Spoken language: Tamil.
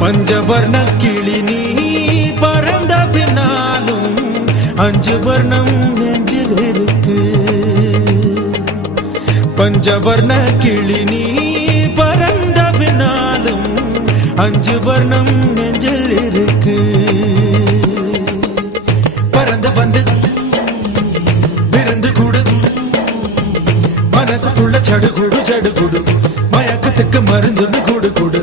பஞ்சவர்ண கிளி நீ பறந்த பின்னாலும் அஞ்சு வர்ணம் நெஞ்சில் இருக்கு. பஞ்சவர்ண கிளி நீ பறந்த பின்னாலும் அஞ்சு வர்ணம் நெஞ்சில் இருக்கு. பறந்து வந்து விருந்து கூடு மனசுக்குள்ள சடுகுடு சடுகுடு மயக்கத்துக்கு மருந்துன்னு கூடு கூடு.